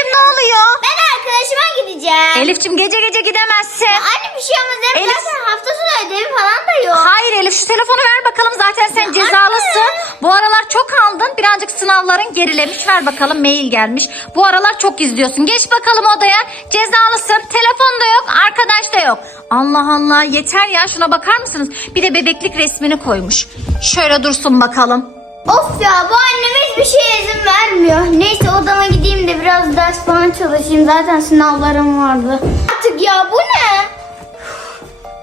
Elif'cim ne oluyor? Ben arkadaşıma gideceğim. Elif'cim gece gece gidemezsin. Anne bir şey olmaz. Elif- zaten hafta sonu ödevim falan da yok. Hayır Elif şu telefonu ver bakalım zaten sen Ya cezalısın. anne. Bu aralar çok aldın birazcık sınavların gerilemiş ver bakalım mail gelmiş. Bu aralar çok izliyorsun geç bakalım odaya cezalısın telefon da yok arkadaş da yok. Allah Allah yeter ya şuna bakar mısınız? Bir de bebeklik resmini koymuş. Şöyle dursun bakalım. Of ya bu annem hiçbir şeye izin vermiyor. Neyse odama gideyim de biraz ders falan çalışayım. Zaten sınavlarım vardı. Artık ya bu ne?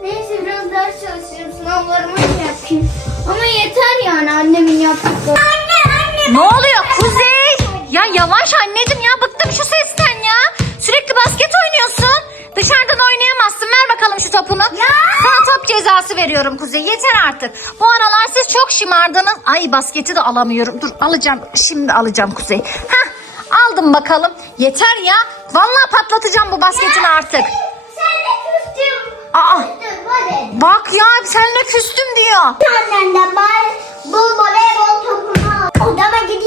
Neyse biraz ders çalışayım. Sınavlarımı şey yapayım. Ama yeter yani annemin yaptıkları. Anne anne. Ne oluyor Kuzey? Ya yavaş anneciğim ya bıktım şu sesten ya. Sürekli basket oynuyorsun. Dışarıdan oynayamazsın. Bakalım şu topunu. Sana top cezası veriyorum Kuzey. Yeter artık. Bu aralar siz çok şımardınız. Ay basketi de alamıyorum. Dur alacağım. Şimdi alacağım Kuzey. Hah aldım bakalım. Yeter ya. Vallahi patlatacağım bu basketini artık. Sen de küstüm. Aa Küstüm bak ya seninle küstüm diyor. Annenden bari bul voleybol topunu. Odama gideyim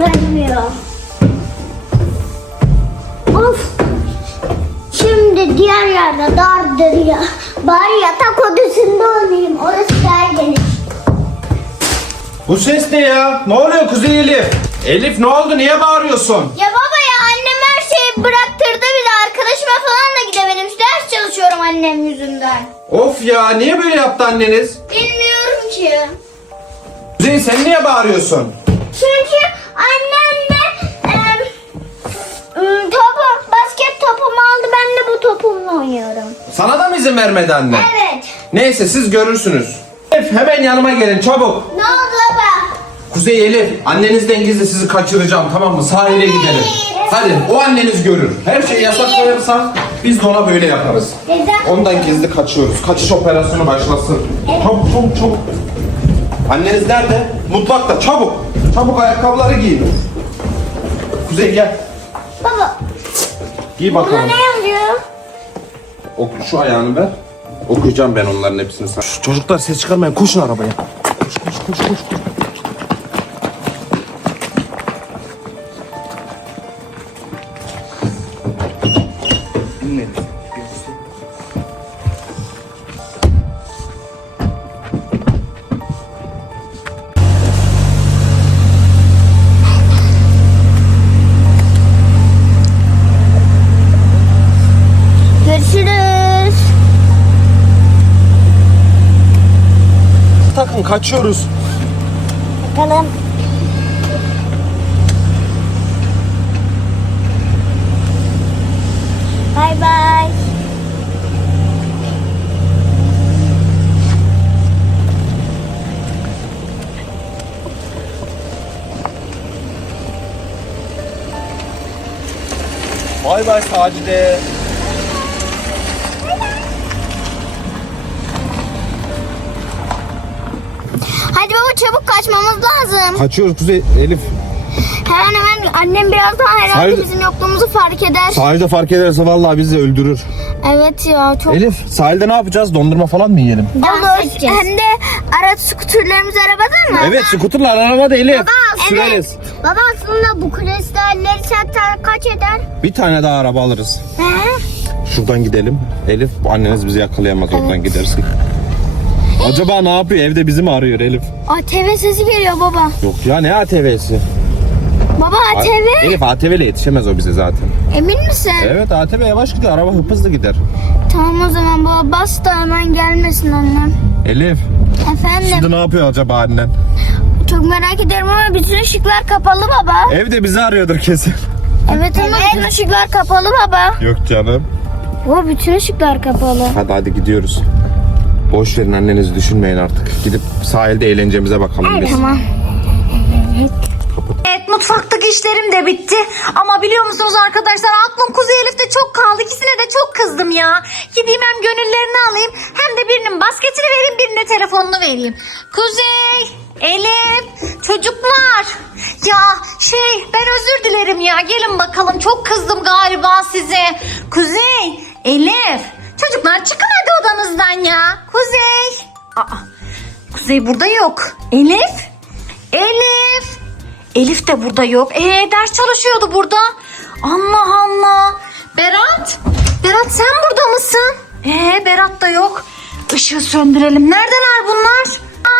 vermiyor. Of. Şimdi diğer yerde dardır ya. Bari yatak odasında oynayayım. Orası daha geniş. Bu ses ne ya? Ne oluyor Kuzey Elif? Elif ne oldu? Niye bağırıyorsun? Ya baba ya annem her şeyi bıraktırdı bile. Arkadaşıma falan da gidemedim. Ders çalışıyorum annem yüzünden. Of ya niye böyle yaptı anneniz? Bilmiyorum ki. Kuzey sen niye bağırıyorsun? Çünkü annemle em, ım, topu, basket topumu aldı. Ben de bu topumla oynuyorum. Sana da mı izin vermedi anne? Evet. Neyse siz görürsünüz. Elif hemen yanıma gelin çabuk. Ne oldu baba? Kuzey Elif annenizden gizli sizi kaçıracağım tamam mı? Sahile gidelim. Hadi o anneniz görür. Her şeyi yasak koyarsak biz de ona böyle yaparız. Neden? Ondan gizli kaçıyoruz. Kaçış operasyonu başlasın. Çabuk çabuk çabuk. Anneniz nerede? Mutfakta çabuk. Çabuk ayakkabıları giyin. Kuzey gel. Baba Giy bakalım. ne yazıyor? Oku şu ayağını ver. Okuyacağım ben onların hepsini sana. Şş, Çocuklar ses çıkarmayın. Koşun arabaya. Koş koş koş koş. Görüşürüz. Kaçıyoruz. Bakalım. Bay bay. Bay bay Sacide. Kaçmamız lazım. Kaçıyoruz Kuzey. Elif. Hemen hemen annem birazdan herhalde Sahil- bizim yokluğumuzu fark eder. Sahilde fark ederse vallahi bizi öldürür. Evet ya çok Elif sahilde ne yapacağız? Dondurma falan mı yiyelim? Olur. Hem de araç skuterlerimiz arabada mı? Evet skuterlar arabada Elif. Süreriz. Evet. Baba aslında bu kristalleri satar kaç eder? Bir tane daha araba alırız. He? Şuradan gidelim. Elif anneniz bizi yakalayamaz oradan gidersin. Acaba ne yapıyor? Evde bizi mi arıyor Elif? ATV sesi geliyor baba. Yok ya ne ATV'si? Baba ATV. Elif ATV ile yetişemez o bize zaten. Emin misin? Evet ATV yavaş gidiyor. Araba hızlı gider. Tamam o zaman baba bas da hemen gelmesin annem. Elif Efendim şimdi ne yapıyor acaba annen? çok merak ediyorum ama bütün ışıklar kapalı baba. Evde bizi arıyordur kesin. Evet ama bütün ışıklar kapalı baba. Yok canım. Baba bütün ışıklar kapalı. Hadi hadi gidiyoruz. Boş verin annenizi düşünmeyin artık. Gidip sahilde eğlencemize bakalım biz. Tamam. Evet mutfaktaki işlerim de bitti. Ama biliyor musunuz arkadaşlar aklım Kuzey Elif'te çok kaldı. İkisine de çok kızdım ya. Gideyim hem gönüllerini alayım hem de birinin basketini vereyim birine telefonunu vereyim. Kuzey, Elif, çocuklar. Ya şey ben özür dilerim ya. Gelin bakalım çok kızdım galiba size. Kuzey, Elif. Çocuklar çıkın hadi odanızdan ya. Kuzey. Aa, Kuzey burada yok. Elif? Elif? Elif de burada yok. Ee ders çalışıyordu burada. Allah Allah. Berat? Berat sen burada mısın? Ee Berat da yok. Işığı söndürelim. Neredeler bunlar?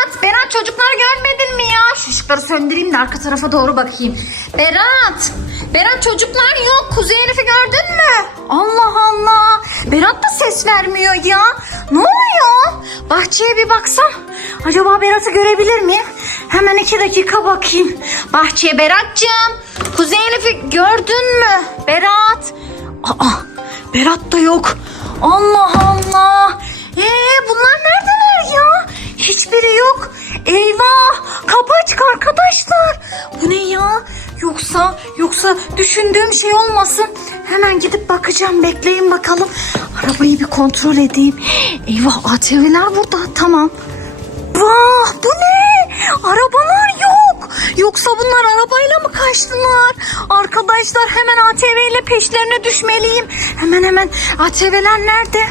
Berat, Berat çocuklar görmedin mi ya? Şu ışıkları söndüreyim de arka tarafa doğru bakayım. Berat, Berat çocuklar yok. Kuzey Elif'i gördün mü? Allah Allah. Berat da ses vermiyor ya. Ne oluyor? Bahçeye bir baksam. Acaba Berat'ı görebilir miyim? Hemen iki dakika bakayım. Bahçeye Berat'cığım. Kuzey Elif'i gördün mü? Berat. Aa, Berat da yok. Allah Allah. Ee, bunlar neredeler ya? Hiçbiri yok. Eyvah! Kapı açık arkadaşlar. Bu ne ya? Yoksa yoksa düşündüğüm şey olmasın. Hemen gidip bakacağım. Bekleyin bakalım. Arabayı bir kontrol edeyim. Eyvah ATV'ler burada. Tamam. Vah bu ne? Arabalar yok. Yoksa bunlar arabayla mı kaçtılar? Arkadaşlar hemen ATV ile peşlerine düşmeliyim. Hemen hemen ATV'ler nerede?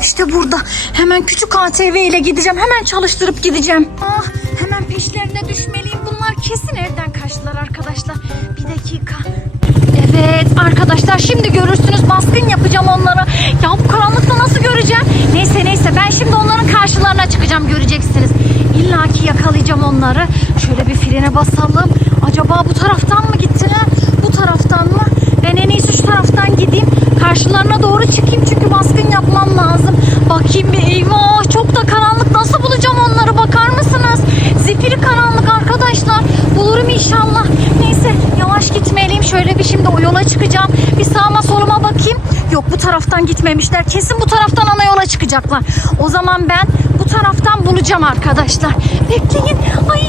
İşte burada. Hemen küçük ATV ile gideceğim. Hemen çalıştırıp gideceğim. Ah, hemen peşlerine düşmeliyim. Bunlar kesin evden kaçtılar arkadaşlar. Bir dakika. Evet arkadaşlar şimdi görürsünüz baskın yapacağım onlara. Ya bu karanlıkta nasıl göreceğim? Neyse neyse ben şimdi onların karşılarına çıkacağım göreceksiniz. İlla ki yakalayacağım onları. Şöyle bir frene basalım. Acaba bu taraftan mı gittiler? Bu taraftan mı? Ben en iyisi şu taraftan gideyim. Karşılarına doğru çıkayım çünkü baskın yapmam lazım. Bakayım bir eyvah çok da karanlık. Nasıl bulacağım onları bakar mısınız? Zifiri karanlık Bulurum inşallah. Neyse yavaş gitmeliyim. Şöyle bir şimdi o yola çıkacağım. Bir sağıma soluma bakayım. Yok bu taraftan gitmemişler. Kesin bu taraftan ana yola çıkacaklar. O zaman ben bu taraftan bulacağım arkadaşlar. Bekleyin. Ay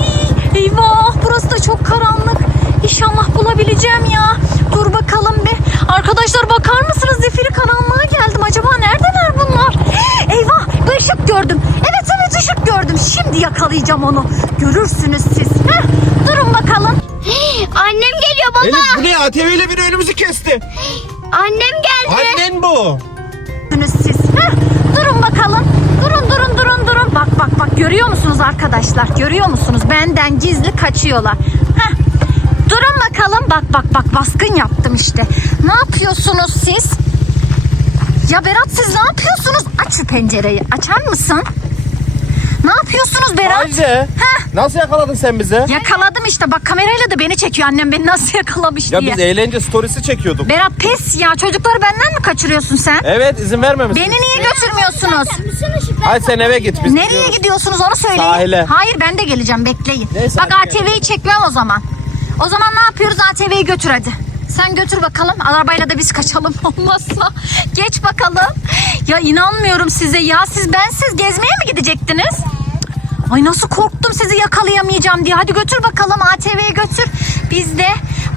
eyvah burası da çok karanlık. İnşallah bulabileceğim ya. Dur bakalım bir. Arkadaşlar bakar mısınız? Zifiri karanlığa geldim. Acaba neredeler bunlar? Eyvah bir ışık gördüm. Gördüm. Şimdi yakalayacağım onu. Görürsünüz siz. Heh, durun bakalım. Annem geliyor baba. Elif bu ne? ATV ile bir önümüzü kesti. Annem geldi. Annen bu. Görürsünüz siz. Heh, durun bakalım. Durun durun durun durun. Bak bak bak görüyor musunuz arkadaşlar? Görüyor musunuz? Benden gizli kaçıyorlar. Heh. Durun bakalım. Bak bak bak baskın yaptım işte. Ne yapıyorsunuz siz? Ya Berat siz ne yapıyorsunuz? Aç şu pencereyi. Açar mısın? Ne yapıyorsunuz Berat? Halide. Nasıl yakaladın sen bizi? Yakaladım işte. Bak kamerayla da beni çekiyor annem beni nasıl yakalamış Ya diye. biz eğlence storiesi çekiyorduk. Berat pes ya. Çocukları benden mi kaçırıyorsun sen? Evet izin vermemişsin. Beni niye götürmüyorsunuz? Hadi sen eve git biz Nereye gidiyoruz. gidiyorsunuz onu söyleyin. Sahile. Hayır ben de geleceğim bekleyin. Neyse, Bak ATV'yi çekmem o zaman. O zaman ne yapıyoruz ATV'yi götür hadi. Sen götür bakalım. Arabayla da biz kaçalım olmazsa. Geç bakalım. Ya inanmıyorum size ya. Siz bensiz gezmeye mi gidecektiniz? Ay nasıl korktum sizi yakalayamayacağım diye. Hadi götür bakalım ATV'ye götür. Biz de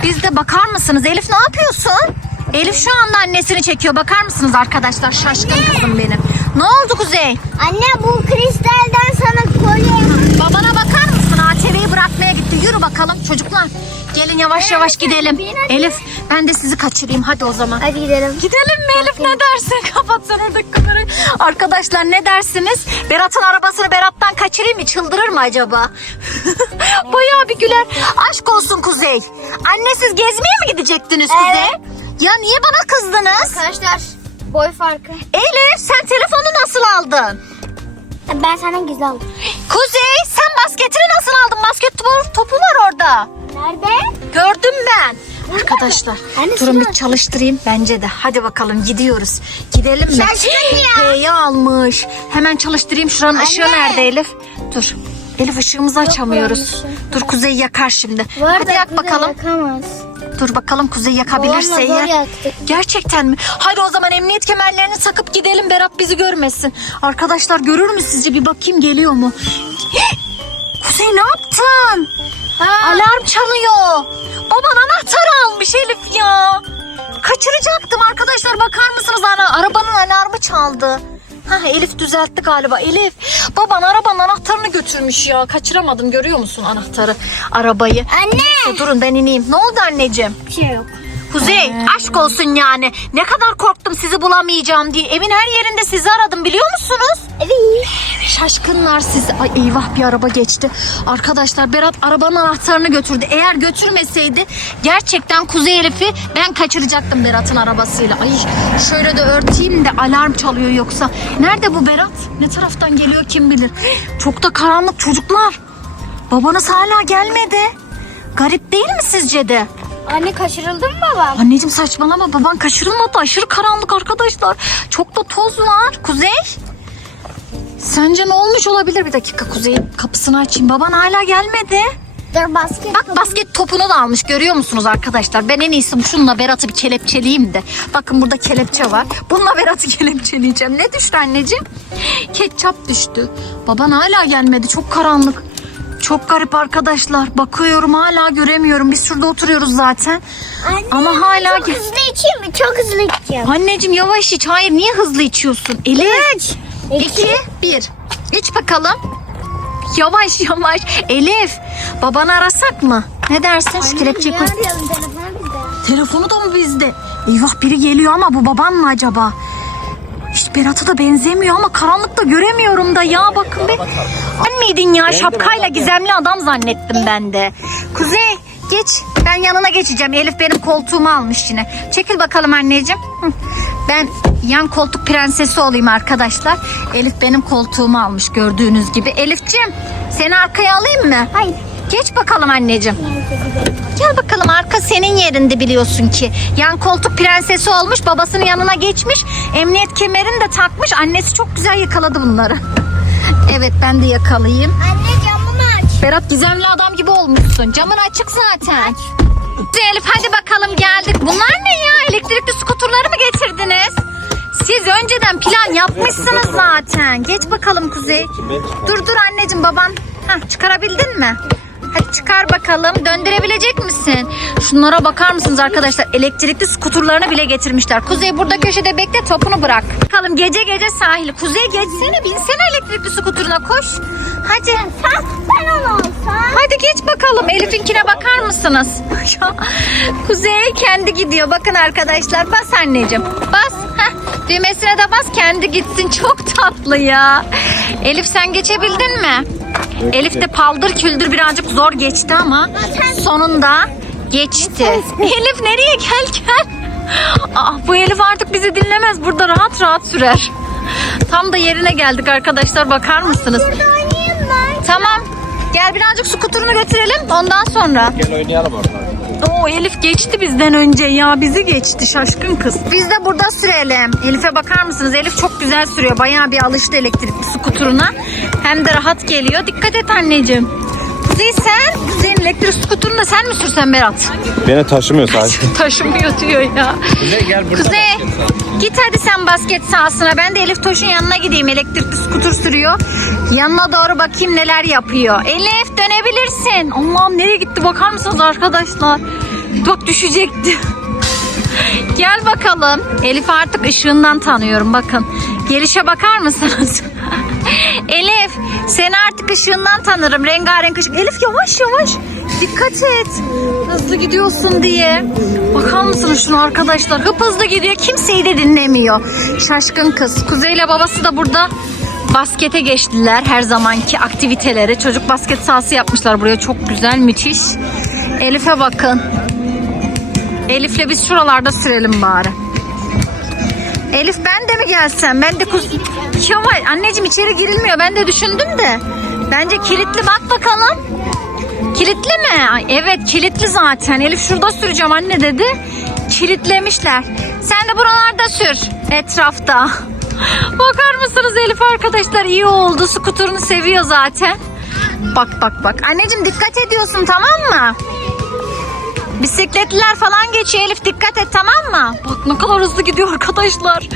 biz de bakar mısınız? Elif ne yapıyorsun? Elif şu anda annesini çekiyor. Bakar mısınız arkadaşlar? Şaşkın kızım benim. Ne oldu Kuzey? Anne bu kristalden sana kolye. Babana bakar mısın? ATV'yi bırakmaya gitti. Yürü bakalım çocuklar. Gelin yavaş yavaş gidelim. Elif ben de sizi kaçırayım hadi o zaman. Hadi gidelim. Gidelim mi Elif ne dersin? Kapatsana oradaki kamerayı. Arkadaşlar ne dersiniz? Berat'ın arabasını Berat'tan kaçırayım mı? Çıldırır mı acaba? Bayağı bir güler. Aşk olsun Kuzey. Anne siz gezmeye mi gidecektiniz Kuzey? Ya niye bana kızdınız? Arkadaşlar boy farkı. Elif sen telefonu nasıl aldın? Ben senden gizli aldım. Kuzey sen basketini nasıl aldın? Basketbol topu var orada. Nerede? Gördüm ben. Arkadaşlar Annesi durun bir çalıştırayım bence de. Hadi bakalım gidiyoruz. Gidelim mi? Şaşkın ya. H'yi almış. Hemen çalıştırayım. Şuranın ışığı Anne. nerede Elif? Dur. Elif ışığımızı açamıyoruz. Dur Kuzey yakar şimdi. Var Hadi da yak bize bakalım. Yakamaz. Dur bakalım Kuzey yakabilirse Babamla zor yaktık. Gerçekten mi? Hadi o zaman emniyet kemerlerini takıp gidelim Berat bizi görmesin. Arkadaşlar görür mü sizce bir bakayım geliyor mu? Kuzey ne yaptın? Alarm çalıyor. Baban anahtarı almış Elif ya. Kaçıracaktım arkadaşlar bakar mısınız? Ana, arabanın alarmı çaldı. Ha Elif düzeltti galiba. Elif baban arabanın anahtarını götürmüş ya. Kaçıramadım görüyor musun anahtarı arabayı? Anne. Neyse, durun ben ineyim. Ne oldu anneciğim? Bir şey yok. Kuzey aşk olsun yani. Ne kadar korktum sizi bulamayacağım diye. Evin her yerinde sizi aradım biliyor musunuz? Evet. Şaşkınlar siz. Ay eyvah bir araba geçti. Arkadaşlar Berat arabanın anahtarını götürdü. Eğer götürmeseydi gerçekten Kuzey Elif'i ben kaçıracaktım Berat'ın arabasıyla. Ay şöyle de örteyim de alarm çalıyor yoksa. Nerede bu Berat? Ne taraftan geliyor kim bilir. Çok da karanlık çocuklar. Babanız hala gelmedi. Garip değil mi sizce de? Anne kaçırıldı mı babam? Anneciğim saçmalama baban kaçırılmadı. Aşırı karanlık arkadaşlar. Çok da toz var. Kuzey. Sence ne olmuş olabilir? Bir dakika Kuzey kapısını açayım. Baban hala gelmedi. Dur basket. Bak basket topunu da almış görüyor musunuz arkadaşlar? Ben en iyisi şununla Berat'ı bir kelepçeleyeyim de. Bakın burada kelepçe var. Bununla Berat'ı kelepçeleyeceğim. Ne düştü anneciğim? Ketçap düştü. Baban hala gelmedi. Çok karanlık. Çok garip arkadaşlar. Bakıyorum hala göremiyorum. Biz şurada oturuyoruz zaten. Ama hala Çok hızlı içeyim mi? Çok hızlı içeceğim. Anneciğim yavaş iç. Hayır niye hızlı içiyorsun? Elif. Üç. İki, bir. İç bakalım. Yavaş yavaş. Elif, babanı arasak mı? Ne dersin? Şu kelepçeyi koy. telefonu da mı bizde? Eyvah biri geliyor ama bu babam mı acaba? Hiç Berat'a da benzemiyor ama karanlıkta göremiyorum da ya bakın be. Sen miydin ya? Şapkayla gizemli adam zannettim ben de. Kuzey geç. Ben yanına geçeceğim. Elif benim koltuğumu almış yine. Çekil bakalım anneciğim. Ben yan koltuk prensesi olayım arkadaşlar. Elif benim koltuğumu almış gördüğünüz gibi. Elif'ciğim seni arkaya alayım mı? Hayır. Geç bakalım anneciğim. Gel bakalım arka senin yerinde biliyorsun ki. Yan koltuk prensesi olmuş babasının yanına geçmiş. Emniyet kemerini de takmış. Annesi çok güzel yakaladı bunları. Evet ben de yakalayayım. Anne camını aç. Berat gizemli adam gibi olmuşsun. Camın açık zaten. Elif hadi bakalım geldik. Bunlar ne ya? Elektrikli skuterları mı getirdiniz? Siz önceden plan yapmışsınız zaten. Geç bakalım Kuzey. Dur dur anneciğim baban. Hah, çıkarabildin mi? Hadi çıkar bakalım. Döndürebilecek misin? Şunlara bakar mısınız arkadaşlar? Elektrikli skuterlarını bile getirmişler. Kuzey burada köşede bekle topunu bırak. Bakalım gece gece sahili. Kuzey geçsene binsene elektrikli skuterına koş. Hadi. Sen, sen onu olsan. Hadi geç bakalım. Elif'inkine bakar mısınız? Kuzey kendi gidiyor. Bakın arkadaşlar. Bas anneciğim. Bas. Heh. Düğmesine de bas. Kendi gitsin. Çok tatlı ya. Elif sen geçebildin mi? Elif de paldır küldür birazcık zor geçti ama sonunda geçti. Elif nereye gel gel. Aa, bu Elif artık bizi dinlemez. Burada rahat rahat sürer. Tam da yerine geldik arkadaşlar. Bakar mısınız? Tamam. Gel birazcık skuterını götürelim ondan sonra. Gel oynayalım orada. Oo Elif geçti bizden önce ya bizi geçti şaşkın kız. Biz de burada sürelim. Elif'e bakar mısınız? Elif çok güzel sürüyor. Bayağı bir alıştı elektrikli skuterına. Hem de rahat geliyor. Dikkat et anneciğim. Kuzey sen, Kuzey'in elektrik skuterını da sen mi sürsen Berat? Beni taşımıyor sadece. Taşımıyor diyor ya. Kuzey gel burada. Kuzey git hadi sen basket sahasına. Ben de Elif Toş'un yanına gideyim. Elektrikli skuter sürüyor. Yanına doğru bakayım neler yapıyor. Elif dönebilirsin. Allah'ım nereye gitti bakar mısınız arkadaşlar? Bak düşecekti. Gel bakalım. Elif artık ışığından tanıyorum bakın. Gelişe bakar mısınız? Elif seni artık ışığından tanırım. Rengarenk ışık. Elif yavaş yavaş. Dikkat et. Hızlı gidiyorsun diye. Bakar mısınız şunu arkadaşlar? Hıp hızlı gidiyor. Kimseyi de dinlemiyor. Şaşkın kız. Kuzey ile babası da burada baskete geçtiler. Her zamanki aktiviteleri. Çocuk basket sahası yapmışlar buraya. Çok güzel, müthiş. Elif'e bakın. Elif'le biz şuralarda sürelim bari. Elif ben de mi gelsem? Ben de kuz... Kemal anneciğim içeri girilmiyor. Ben de düşündüm de. Bence kilitli bak bakalım. Kilitli mi? Ay, evet kilitli zaten. Elif şurada süreceğim anne dedi. Kilitlemişler. Sen de buralarda sür. Etrafta. Bakar mısınız Elif arkadaşlar? iyi oldu. Skuturunu seviyor zaten. Bak bak bak. Anneciğim dikkat ediyorsun tamam mı? Bisikletliler falan geçiyor Elif dikkat et tamam mı? Bak ne kadar hızlı gidiyor arkadaşlar.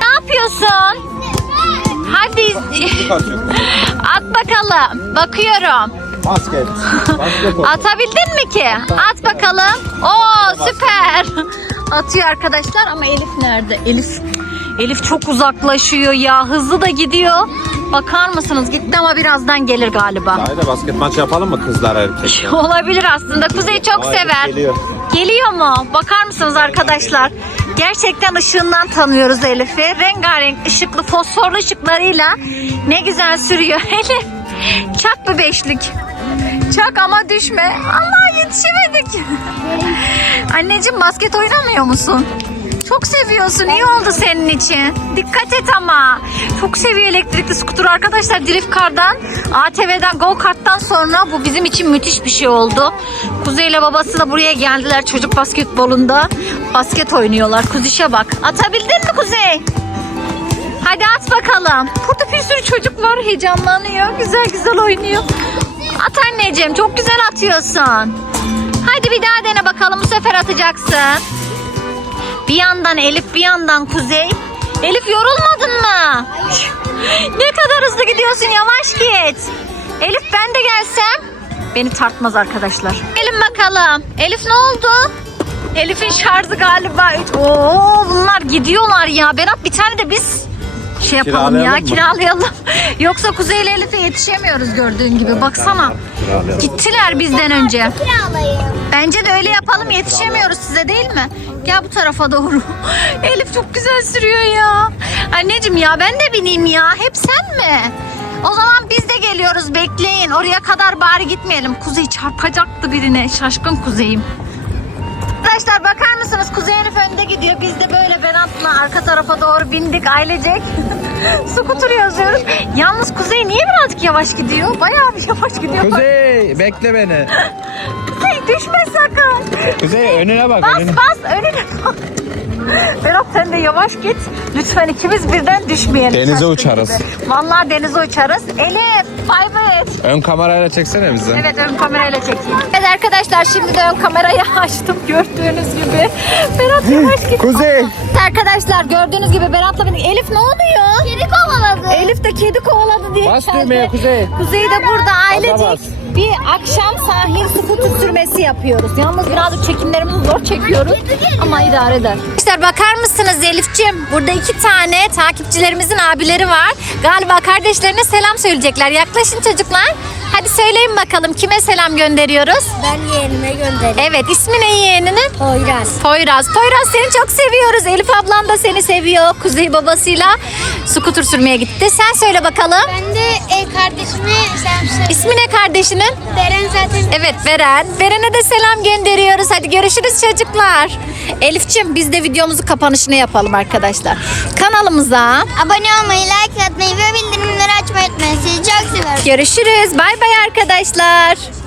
Ne yapıyorsun? Hadi at bakalım. Bakıyorum. Basket. Atabildin mi ki? At bakalım. Oo süper. Atıyor arkadaşlar ama Elif nerede? Elif Elif çok uzaklaşıyor ya. Hızlı da gidiyor. Bakar mısınız? Gitti ama birazdan gelir galiba. Haydi basket maçı yapalım mı kızlar erkekler? Olabilir aslında. Kuzey çok Haydi, sever. geliyor. Geliyor mu? Bakar mısınız arkadaşlar? Gerçekten ışığından tanıyoruz Elif'i. Rengarenk ışıklı fosforlu ışıklarıyla ne güzel sürüyor. Elif çak bir beşlik. Çak ama düşme. Allah yetişemedik. Anneciğim basket oynamıyor musun? Çok seviyorsun. İyi oldu senin için. Dikkat et ama. Çok seviyor elektrikli skuter arkadaşlar. Drift kardan, ATV'den, go karttan sonra bu bizim için müthiş bir şey oldu. Kuzey ile babası da buraya geldiler çocuk basketbolunda. Basket oynuyorlar. Kuzişe bak. Atabildin mi Kuzey? Hadi at bakalım. Burada bir sürü çocuk var heyecanlanıyor. Güzel güzel oynuyor. At anneciğim çok güzel atıyorsun. Hadi bir daha dene bakalım bu sefer atacaksın. Bir yandan Elif bir yandan Kuzey. Elif yorulmadın mı? ne kadar hızlı gidiyorsun yavaş git. Elif ben de gelsem. Beni tartmaz arkadaşlar. Gelin bakalım. Elif ne oldu? Elif'in şarjı galiba. Oo bunlar gidiyorlar ya. Berat bir tane de biz şey yapalım ya Kiralayalım mı? kiralayalım. Yoksa Kuzey ile Elif'e yetişemiyoruz gördüğün gibi. Baksana. Gittiler bizden önce. Kiralayın. Bence de öyle yapalım yetişemiyoruz size değil mi? Gel bu tarafa doğru. Elif çok güzel sürüyor ya. Anneciğim ya ben de bineyim ya. Hep sen mi? O zaman biz de geliyoruz bekleyin. Oraya kadar bari gitmeyelim. Kuzey çarpacaktı birine. Şaşkın kuzeyim. Arkadaşlar bakar mısınız? Kuzey Elif önde gidiyor. Biz de böyle Berat'la arka tarafa doğru bindik ailecek. Skuter yazıyoruz. Yalnız Kuzey niye birazcık yavaş gidiyor? Bayağı bir yavaş gidiyor. Kuzey bekle beni. Kuzey düşme sakın. Kuzey önüne bak Bas önüne. bas önüne bak. Berat sen de yavaş git. Lütfen ikimiz birden düşmeyelim. Denize uçarız. gibi. Vallahi denize uçarız. Elif bay bay et. Ön kamerayla çeksene bizi. Evet ön kamerayla çekeyim. Evet arkadaşlar şimdi de ön kamerayı açtım gördüğünüz gibi. Berat yavaş git. Kuzey. Arkadaşlar gördüğünüz gibi Berat'la benim. Elif ne oluyor? Kedi kovaladı. Elif de kedi kovaladı diye Bas düğmeye Kuzey. Kuzey de burada ailecek. Bir akşam sahil skuter sürmesi yapıyoruz. Yalnız birazcık çekimlerimizi zor çekiyoruz ama idare eder. Arkadaşlar bakar mısınız Elif'ciğim? Burada iki tane takipçilerimizin abileri var. Galiba kardeşlerine selam söyleyecekler. Yaklaşın çocuklar. Hadi söyleyin bakalım kime selam gönderiyoruz? Ben yeğenime gönderdim. Evet ismi ne yeğeninin? Poyraz. Poyraz. Poyraz seni çok seviyoruz. Elif ablan da seni seviyor. Kuzey babasıyla skuter sürmeye gitti. Sen söyle bakalım. Ben de e, kardeşime sen İsmi ne kardeşinin? Deren zaten Evet Beren. Beren'e de selam gönderiyoruz. Hadi görüşürüz çocuklar. Elif'ciğim biz de videomuzu kapanışını yapalım arkadaşlar. Kanalımıza abone olmayı, like atmayı ve bildirimleri açmayı unutmayın. Sizi çok seviyorum. görüşürüz. Bay bay arkadaşlar.